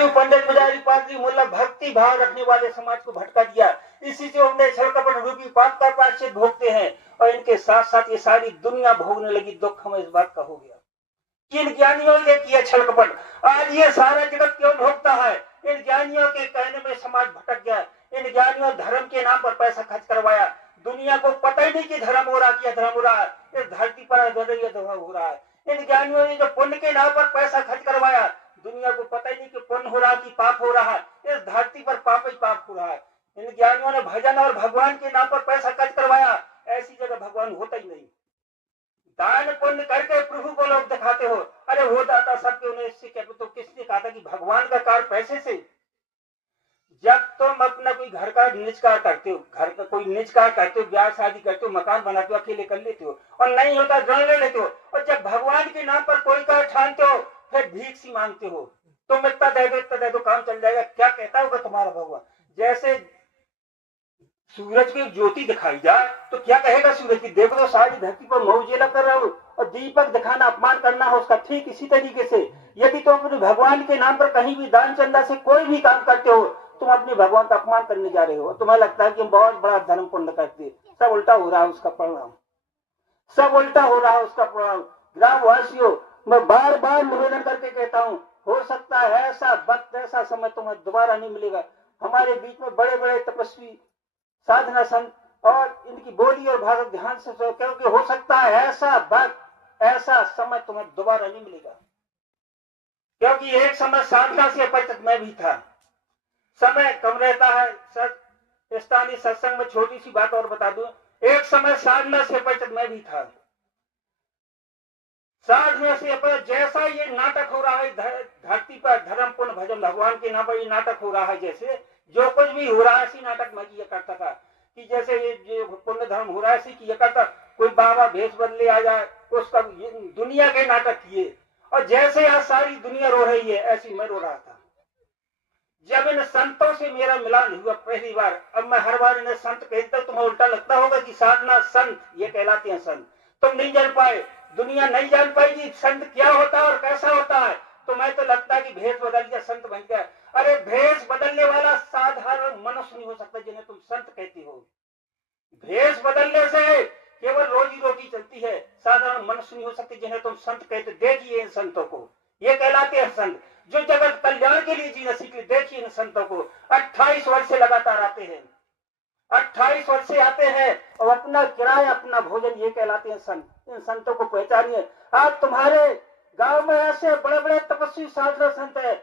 कहती हूँ पंडित पुजारी पादरी मुल्ला भक्ति भाव रखने वाले समाज को भटका दिया। इसी से उन्हें छल कपट रूपी पाप का प्रायश्चित भोगते हैं और इनके साथ साथ ये सारी दुनिया भोगने लगी। दुख हमें इस बात का हो गया कि इन ज्ञानियों ने किया छल कपट, आज ये सारा जगत क्यों भोगता है। इन ज्ञानियों के कहने में समाज भटक गया। इन ज्ञानियों धर्म के नाम पर पैसा खर्च करवाया। दुनिया को पता ही नहीं कि धर्म हो रहा कि अधर्म हो रहा है। इस धरती पर अधर्म हो रहा है। इन ज्ञानियों ने जो पुण्य के नाम पर पैसा खर्च करवाया, दुनिया को पता ही नहीं कि पुण्य हो रहा कि पाप हो रहा है। इस धरती पर पाप ही पाप हो रहा है। इन ज्ञानियों ने भजन और भगवान के नाम पर पैसा खर्च करवाया। ऐसी जगह भगवान होता ही नहीं। दान पुण्य करके प्रभु को लोग दिखाते हो। अरे हो जाता सबके उन्हें इससे क्या, तो किसने कहा था कि भगवान का कार्य पैसे से। जब तुम अपना कोई घर का निज कार्य करते हो, घर का कोई निज कार्य करते हो, ब्याह शादी करते हो, मकान बनाते हो, अकेले कर लेते हो और नहीं होता ऋण ले लेते हो। और जब भगवान के नाम पर कोई कार्य ठानते हो फिर भीख सी मांगते हो। तुम इतना दे दो काम चल जाएगा। क्या कहता होगा तुम्हारा भगवान? जैसे सूरज की ज्योति दिखाई जाए तो क्या कहेगा सूरज की, देखो तो सारी धरती पर मैं उजेला कर रहा हूँ। और दीपक दिखाना अपमान करना है उसका। ठीक इसी तरीके से यदि तुम अपने भगवान के नाम पर कहीं भी दान चंदा से कोई भी काम करते हो, तुम अपने भगवान का अपमान करने जा रहे हो। तुम्हें लगता है कि हम बहुत बड़ा धर्म पुण्य करते हैं। सब उल्टा हो रहा है उसका परिणाम। सब उल्टा हो रहा है उसका परिणाम। ग्रामवासियों, मैं बार बार निवेदन करके कहता हूँ, हो सकता है ऐसा वक्त ऐसा समय तुम्हें दोबारा नहीं मिलेगा। हमारे बीच में बड़े बड़े तपस्वी साधना संत और इनकी बोली और भाषा ध्यान से सुनो, क्योंकि हो सकता है ऐसा वक्त ऐसा समय तुम्हें दोबारा नहीं मिलेगा। क्योंकि एक समय साधना से अपरिचित मैं भी था। समय कम रहता है। स्थानीय सत्संग में छोटी सी बात और बता दूं, एक समय साधना से अपरिचित मैं भी था। साधना से अपरिचित जैसा ये नाटक हो रहा है धरती पर, धर्म पुण्य भजन भगवान के नाम पर ये नाटक हो रहा है, जैसे जो कुछ भी हो रहा है ऐसी नाटक मैं किया करता था। कि जैसे ये पुण्य धर्म हो रहा है ऐसी किया करता। कोई बाबा भेष बदले आ जाए उसका दुनिया के नाटक किए। और जैसे आज सारी दुनिया रो रही है ऐसी मैं रो रहा था। जब इन संतों से मेरा मिलान हुआ पहली बार, अब मैं हर बार इन्हें संत कहता हूं, तुम्हें उल्टा लगता होगा कि साधना संत ये कहलाते हैं संत। तुम नहीं जान पाए, दुनिया नहीं जान पाएगी संत क्या होता है और कैसा होता है। तो मैं तो लगता है कि भेष बदल गया संत बन गया। अरे भेष बदलने वाला साधारण मनुष्य नहीं हो सकता जिन्हें तुम संत कहते हो। भेष बदलने से केवल रोजी रोटी चलती है। साधारण मनुष्य नहीं हो सकते जिन्हें तुम संत कहते। देखिए इन संतों को, ये कहलाते हैं संत जो जगत कल्याण के लिए जीना सीखे। देखिए इन संतों को 28 वर्ष से लगातार आते हैं। 28 वर्ष से आते हैं और अपना किराया अपना भोजन, ये कहलाते हैं संत। इन संतों को पहचानिए। आज तुम्हारे गांव में ऐसे बड़े बड़े तपस्वी साधना संत है